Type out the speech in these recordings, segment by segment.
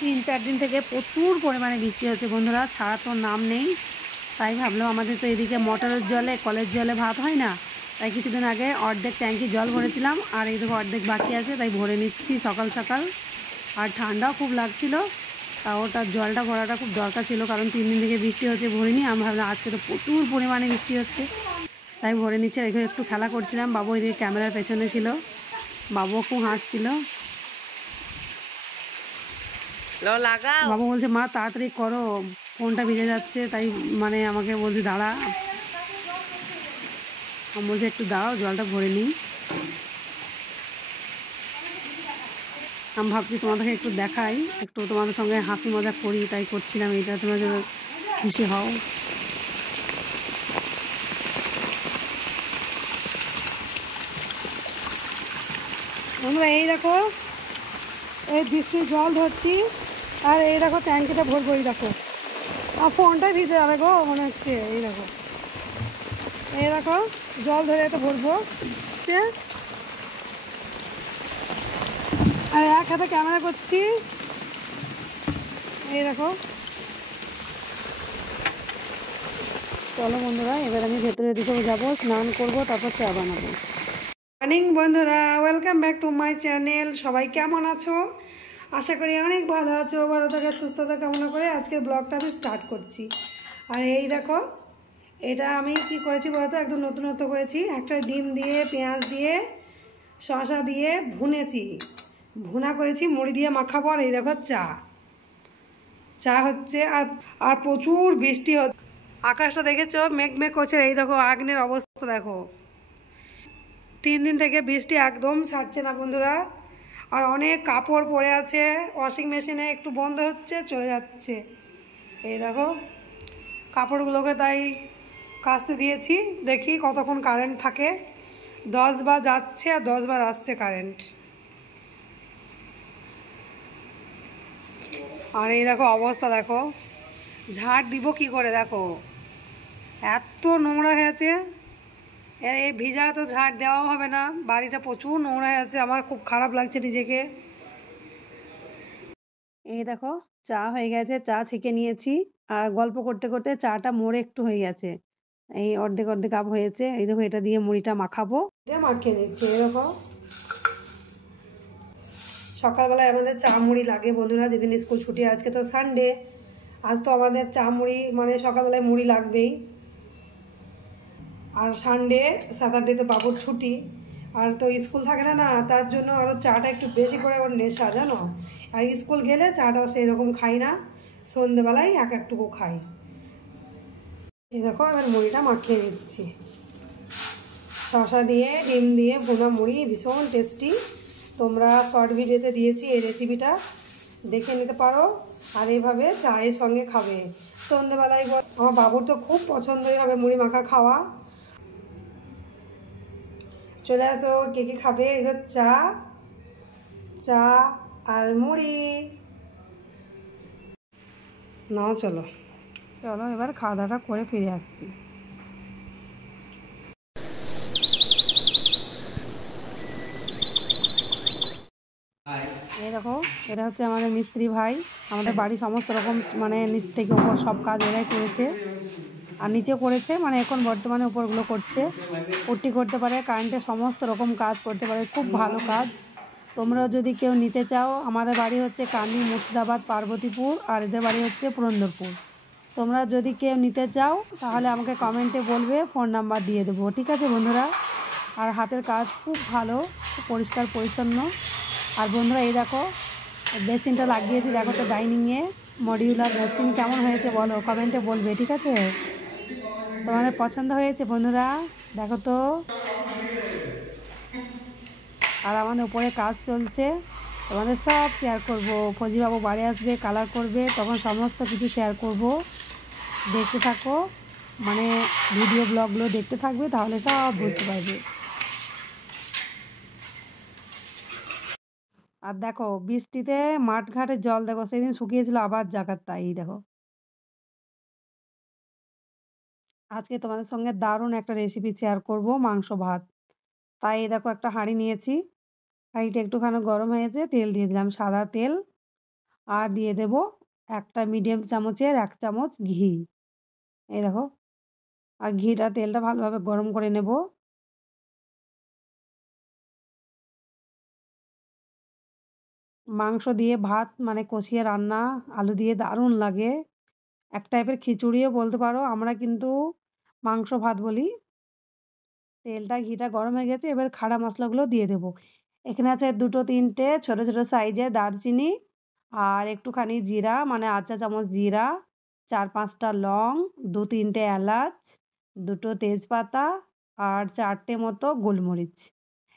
3-4 দিন থেকে প্রচুর পরিমাণে বৃষ্টি হচ্ছে বন্ধুরা, ছাড়া তো নাম নেই। তাই ভাবলাম আমাদের তো এদিকে মোটরের জলে, কলের জলে ভাত হয় না, তাই কিছুদিন আগে অর্ধেক ট্যাঙ্কি জল ভরেছিলাম, আর এই দেখো অর্ধেক বাকি আছে, তাই ভরে নিচ্ছি সকাল সকাল। আর ঠান্ডাও খুব লাগছিল, তা ওটার জলটা ভরাটা খুব দরকার ছিল, কারণ 3 দিন থেকে বৃষ্টি হচ্ছে, ভরিনি। আমি ভাবলাম আজকে তো প্রচুর পরিমাণে বৃষ্টি হচ্ছে, তাই ভরে নিচ্ছে। এখানে একটু খেলা করছিলাম, বাবু এদিকে ক্যামেরার পেছনে ছিল, বাবুও খুব হাসছিল। বাবু বলছে মা তাড়াতাড়ি করো, ফোনটা ভিজে যাচ্ছে, তাই মানে আমাকে বলছে দাঁড়া। আমি বলছি একটু দাও, জলটা ভরে নিই। আমি ভাবছি তোমাদেরকে একটু দেখাই, একটু তোমাদের সঙ্গে হাসি মজা করি, তাই করছিলাম এটা, তোমরা যেন খুশি হও। আমরা এই দেখো এই বৃষ্টির জল ধরছি, আর এই দেখো ট্যাঙ্কিটা ভরবো, এই দেখো। আর ফোনটাই ভিজে যাবে গো মনে হচ্ছে। এই দেখো, এই দেখো জল ধরে তো ভরবো, আর এক হাতে ক্যামেরা করছি। এই দেখো, চলো বন্ধুরা, এবার আমি ভেতরের দিকে যাবো, স্নান করব, তারপর চা বানাবো। মর্নিং বন্ধুরা, welcome back to my channel. সবাই কেমন আছো? আশা করি অনেক ভালো আছো। ভালো থাকা, সুস্থতা কামনা করে আজকের ব্লগটা আমি স্টার্ট করছি। আর এই দেখো, এটা আমি কি করেছি বলতো, একদম নতুনত্ব করেছি। একটা ডিম দিয়ে, পেঁয়াজ দিয়ে, শসা দিয়ে ভুনেছি, ভুনা করেছি, মুড়ি দিয়ে মাখাবো। আর এই দেখো চা হচ্ছে, আর প্রচুর বৃষ্টি হচ্ছে। আকাশটা দেখেছো, মেঘ মেঘ করছে। এই দেখো আগ্নের অবস্থা দেখো, 3 দিন থেকে বৃষ্টি একদম ছাড়ছে না বন্ধুরা। আর অনেক কাপড় পরে আছে ওয়াশিং মেশিনে, একটু বন্ধ হচ্ছে চলে যাচ্ছে। এই দেখো কাপড়গুলোকে তাই কাচতে দিয়েছি, দেখি কতক্ষণ কারেন্ট থাকে। 10 বার যাচ্ছে আর 10 বার আসছে কারেন্ট। আর এই দেখো অবস্থা দেখো, ঝাড় দিব কি করে, দেখো এত নোংরা হয়েছে। এই ভিজা তো ঝাড় দেওয়াও হবে না, বাড়িটা প্রচুর নোংরা হয়ে আছে, আমার খুব খারাপ লাগছে নিজেকে। এই দেখো চা হয়ে গেছে, চা ছেঁকে নিয়েছি, আর গল্প করতে করতে চাটা মোড়ে একটু হয়ে গেছে, এই অর্ধেক অর্ধেক কাপ হয়েছে। এই দেখো এটা দিয়ে মুড়িটা মাখাবো, এটা মাখিয়ে নিচ্ছি। এরকম সকালবেলায় আমাদের চা মুড়ি লাগে বন্ধুরা, যেদিন স্কুল ছুটি। আজকে তো সানডে, আজ তো আমাদের চা মুড়ি মানে সকালবেলায় মুড়ি লাগবেই। আর সানডে, স্যাটারডে তো বাবুর ছুটি, আর তো স্কুল থাকে না, তার জন্য আরও চাটা একটু বেশি করে ওর নেশা, জানো। আর স্কুল গেলে চাটা সেই রকম খাই না, সন্ধেবেলায় এক একটুকু খাই। এই দেখো এবার মুড়িটা মাখিয়ে নিচ্ছি, শসা দিয়ে, ডিম দিয়ে ভুনা মুড়ি, ভীষণ টেস্টি। তোমরা শর্ট ভিডিওতে দিয়েছি এই রেসিপিটা, দেখে নিতে পারো। আর এইভাবে চায়ের সঙ্গে খাবে সন্ধেবেলায়। আমার বাবুর তো খুব পছন্দই হবে মুড়ি মাখা খাওয়া। চলে আসো, কে কে খাবে। এগুলো চা আর মুড়ি নাও। চলো চলো এবার খাওয়া দাওয়াটা করে ফিরে আসছি। এই দেখো, এটা হচ্ছে আমাদের মিস্ত্রি ভাই, আমাদের বাড়ির সমস্ত রকম মানে নিচ থেকে ওপর সব কাজ এরাই করেছে, আর নিচেও করেছে, মানে এখন বর্তমানে উপরগুলো করছে। পুট্টি করতে পারে, কারেন্টের সমস্ত রকম কাজ করতে পারে, খুব ভালো কাজ। তোমরা যদি কেউ নিতে চাও, আমাদের বাড়ি হচ্ছে কান্দি, মুর্শিদাবাদ, পার্বতীপুর, আর এদের বাড়ি হচ্ছে পুরন্দরপুর। তোমরা যদি কেউ নিতে চাও তাহলে আমাকে কমেন্টে বলবে, ফোন নাম্বার দিয়ে দেবো, ঠিক আছে বন্ধুরা। আর হাতের কাজ খুব ভালো, খুব পরিষ্কার পরিচ্ছন্ন। আর বন্ধুরা এই দেখো বেসিনটা লাগিয়েছি, দেখো তো ডাইনিংয়ে মডিউলার বেসিন, কেমন হয়েছে বলো, কমেন্টে বলবে, ঠিক আছে। তোমাদের পছন্দ হয়েছে বন্ধুরা, দেখো তো। আর আমাদের উপরে কাজ চলছে, তোমাদের সব শেয়ার করবো। ফজিবাবু বাড়ি আসবে, কালার করবে, তখন সমস্ত কিছু শেয়ার করব। দেখতে থাকো, মানে ভিডিও ব্লগগুলো দেখতে থাকবে, তাহলে সব বুঝতে পারবে। আর দেখো বৃষ্টিতে মাঠঘাটের জল দেখো, সেদিন শুকিয়েছিল আবার জায়গার তাই। দেখো আজকে তোমাদের সঙ্গে দারুণ একটা রেসিপি শেয়ার করব, মাংস ভাত। তাই দেখো একটা হাঁড়ি নিয়েছি, হাঁড়িটা একটুখানি গরম হয়েছে, তেল দিয়ে দিলাম, সাদা তেল। আর দিয়ে দেব একটা মিডিয়াম চামচের 1 চামচ ঘি। এই দেখো, আর তেলটা ভালোভাবে গরম করে নেব। মাংস দিয়ে ভাত মানে কষিয়ে রান্না আলু দিয়ে দারুণ লাগে। এক টাইপের খিচুড়িও বলতে পারো, আমরা কিন্তু মাংস ভাত বলি। ঘিটা গরম হয়ে গেছে, এবার খাড়া মশলাগুলো দিয়ে দেব। এখানে আছে 2-3টে ছোট ছোট সাইজের দারচিনি, আর একটুখানি জিরা মানে আধা চা চামচ জিরা, 4-5টা লং, 2-3টে এলাচ, 2টো তেজপাতা, আর 4টে মতো গোলমরিচ।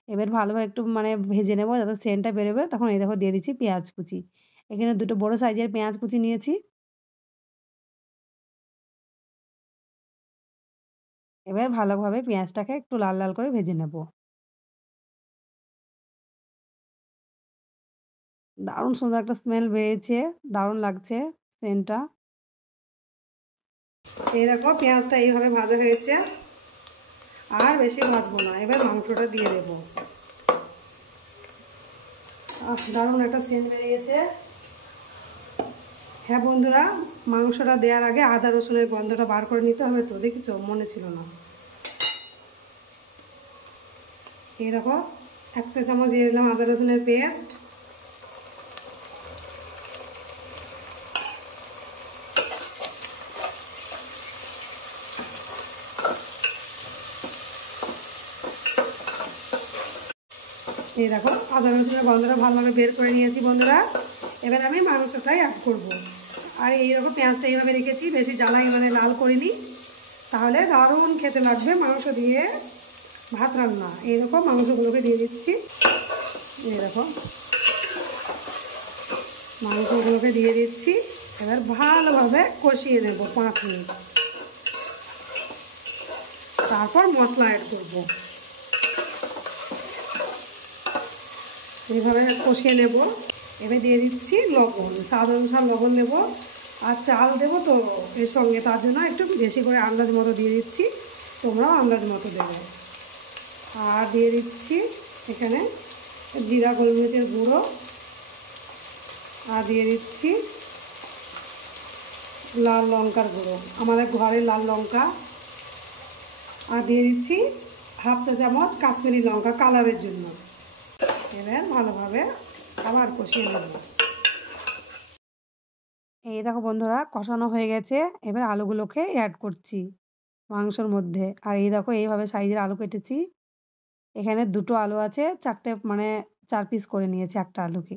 এবার ভালোভাবে একটু মানে ভেজে নেব যাতে সেন্টটা বেরোবে। তখন এই দেখো দিয়ে দিচ্ছি পেঁয়াজ কুচি। এখানে 2টো বড় সাইজের পেঁয়াজ কুচি নিয়েছি। এবার ভালোভাবে পেঁয়াজটাকে একটু লাল লাল করে ভেজে নেব। দারুণ সুন্দর একটা স্মেল বেরিয়েছে, দারুণ লাগছে সেন্টটা। এই দেখো পেঁয়াজটা এইভাবে ভাজা হয়েছে, আর বেশি ভাজবো না। এবার মাংসটা দিয়ে দেব। দারুণ একটা সেন্ট বেরিয়েছে। হ্যাঁ বন্ধুরা, মাংসটা দেওয়ার আগে আদা রসুনের গন্ধটা বার করে নিতে হবে, তো দেখেছো, মনে ছিল না। এই দেখো 1 চা চামচ দিয়ে দিলাম আদা রসুনের পেস্ট। এই দেখো আদা রসুনের গন্ধটা ভালোভাবে বের করে নিয়েছি বন্ধুরা। এবার আমি মাংসটাই অ্যাড করব। আর এইরকম পেঁয়াজটা এইভাবে রেখেছি, বেশি জ্বালাই মানে লাল করিনি, তাহলে দারুণ খেতে লাগবে মাংস দিয়ে ভাত রান্না। এইরকম মাংসগুলোকে দিয়ে দিচ্ছি। এই দেখো মাংসগুলোকে দিয়ে দিচ্ছি। এবার ভালোভাবে কষিয়ে নেব 5 মিনিট, তারপর মশলা অ্যাড করব। এইভাবে কষিয়ে নেব। এবার দিয়ে দিচ্ছি লবণ, স্বাদ অনুসার লবণ দেব। আর চাল দেবো তো এর সঙ্গে, তার জন্য একটু বেশি করে আন্দাজ মতো দিয়ে দিচ্ছি, তোমরাও আন্দাজ মতো দেবে। আর দিয়ে দিচ্ছি এখানে জিরা গোলমরিচের গুঁড়ো, আর দিয়ে দিচ্ছি লাল লঙ্কার গুঁড়ো, আমাদের ঘরের লাল লঙ্কা। আর দিয়ে দিচ্ছি 1/2 চা চামচ কাশ্মীরি লঙ্কা কালারের জন্য। এবার ভালোভাবে আবার কষিয়ে নেব। এই দেখো বন্ধুরা কষানো হয়ে গেছে। এবার আলুগুলোকে অ্যাড করছি মাংসের মধ্যে। আর এই দেখো এইভাবে সাইজের আলু কেটেছি। এখানে 2টো আলু আছে, 4টে মানে 4 পিস করে নিয়েছি একটা আলুকে।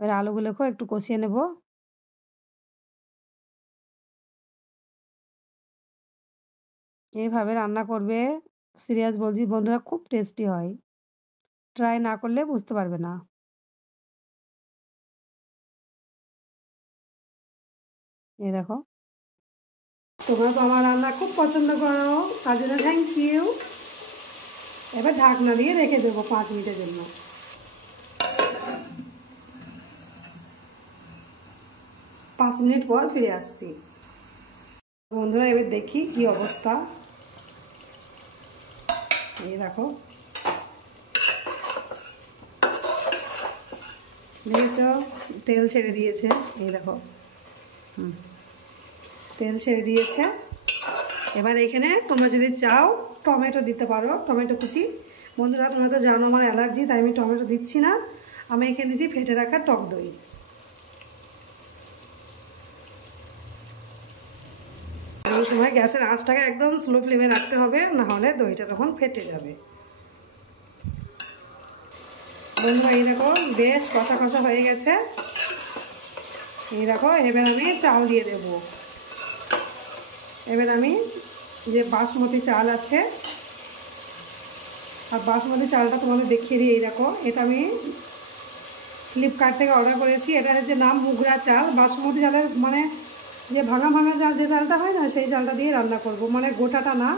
এবার আলুগুলোকেও একটু কষিয়ে নেব। এইভাবে রান্না করবে, সিরিয়াস বলছি বন্ধুরা, খুব টেস্টি হয়। ট্রাই না করলে বুঝতে পারবে না। এই দেখো, তোমরা তো আমার রান্না খুব পছন্দ করো, তার জন্য থ্যাংক ইউ। এবার ঢাকনা দিয়ে রেখে দেবো 5 মিনিটের জন্য। 5 মিনিট পর ফিরে আসছি বন্ধুরা। এবার দেখি কি অবস্থা। এই দেখো, দেখেছ তেল ছেড়ে দিয়েছে। এই দেখো তেল ছেড়ে দিয়েছে। এবার এখানে তোমরা যদি চাও টমেটো দিতে পারো, টমেটো কুচি। বন্ধুরা তোমরা তো জানো আমার অ্যালার্জি, তাই আমি টমেটো দিচ্ছি না। আমি এখানে দিচ্ছি ফেটে রাখা টক দই। এই সময় গ্যাসের আঁচটাকে একদম স্লো ফ্লেমে রাখতে হবে, না হলে দইটা তখন ফেটে যাবে। বন্ধুরা এই দেখো বেশ কষা কষা হয়ে গেছে। এই দেখো এবার আমি চাল দিয়ে দেব। এবার আমি যে বাসমতি চাল আছে, আর বাসমতি চালটা তোমাদের দেখিয়ে দিই। এই দেখো এটা আমি ফ্লিপকার্ট থেকে অর্ডার করেছি। এটা হচ্ছে নাম মুগরা চাল। বাসমতি চালের মানে যে ভাঙা ভাঙা চাল, যে চালটা হয় না, সেই চালটা দিয়ে রান্না করব। মানে গোটাটা না,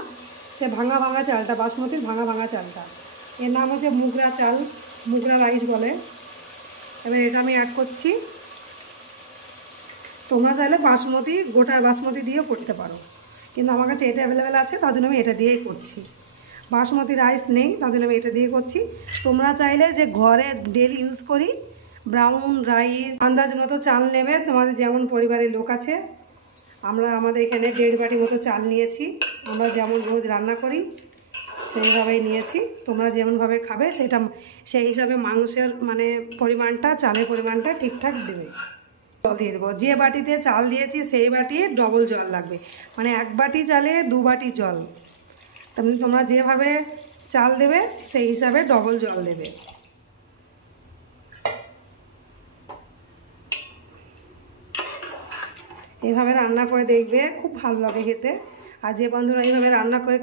সে ভাঙা ভাঙা চালটা, বাসমতির ভাঙা ভাঙা চালটা। এর নাম হচ্ছে মুগরা চাল, মুগরা রাইস বলে। এবার এটা আমি অ্যাড করছি। তোমরা চাইলে বাসমতি, গোটা বাসমতি দিয়েও করতে পারো, কিন্তু আমার কাছে এটা অ্যাভেলেবেল আছে, তার জন্য আমি এটা দিয়েই করছি। বাসমতি রাইস নেই, তার জন্য আমি এটা দিয়ে করছি। তোমরা চাইলে যে ঘরে ডেলি ইউজ করি ব্রাউন রাইস আন্দাজ মতো চাল নেবে, তোমাদের যেমন পরিবারের লোক আছে। আমাদের এখানে 1.5 বাটি মতো চাল নিয়েছি। আমরা যেমন রোজ রান্না করি সেইভাবেই নিয়েছি। তোমরা যেমনভাবে খাবে সেই হিসাবে মাংসের মানে পরিমাণটা, চালের পরিমাণটা ঠিকঠাক দেবে। জল দিয়ে দেবো। যে বাটিতে চাল দিয়েছি সেই বাটি ডবল জল লাগবে, মানে 1 বাটি চালে 2 বাটি জল। তেমনি তোমরা যেভাবে চাল দেবে সেই হিসাবে ডবল জল দেবে। এইভাবে রান্না করে দেখবে, খুব ভালো লাগে খেতে। আর যে বন্ধুরা এইভাবে রান্না করে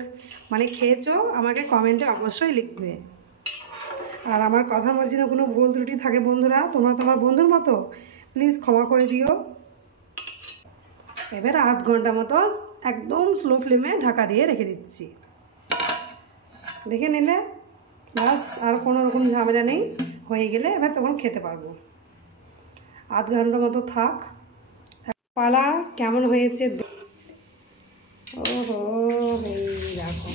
মানে খেয়েছো আমাকে কমেন্টে অবশ্যই লিখবে। আর আমার কথার মধ্যে যদি কোনো ভুল ত্রুটি থাকে বন্ধুরা, তোমরা তোমার বন্ধুর মতো প্লিজ ক্ষমা করে দিও। এবার 1/2 ঘন্টা মতো একদম স্লো ফ্লেমে ঢাকা দিয়ে রেখে দিচ্ছি। দেখে নিলে বাস, আর কোনো রকম ঝামেলা নেই। হয়ে গেলে এবার তখন খেতে পারবো। 1/2 ঘন্টা মতো থাক। পালা কেমন হয়েছে ওহো, এই দেখো,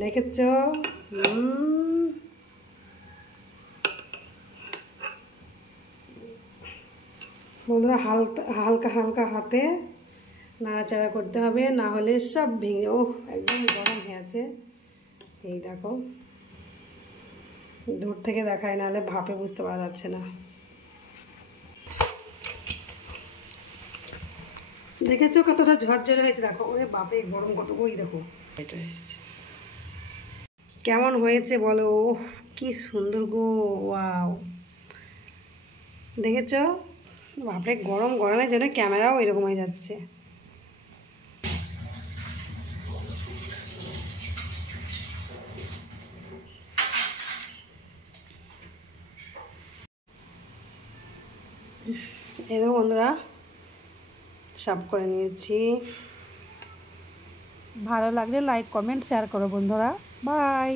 দেখেছ? বন্ধুরা হালকা হালকা হাতে নাড়াচাড়া করতে হবে, না হলে সব ভেঙে একদম গরম হয়ে আছে। এই দেখো, দূর থেকে দেখায়, নাহলে ভাপে বুঝতে পারা যাচ্ছে না। দেখেছো কতটা ঝরঝরে হয়েছে? দেখো, ওরে বাপে গরম কত, ওই দেখো এটা এসছে। কেমন হয়েছে বলো? কি সুন্দর গো, ওয়াও! দেখেছো? বাপরে গরম গরমের জন্য ক্যামেরাও এরকম হয়ে যাচ্ছে। এই দেখো বন্ধুরা, সার্ভ করে নিয়েছি। ভালো লাগলে লাইক কমেন্ট শেয়ার করো বন্ধুরা। বাই।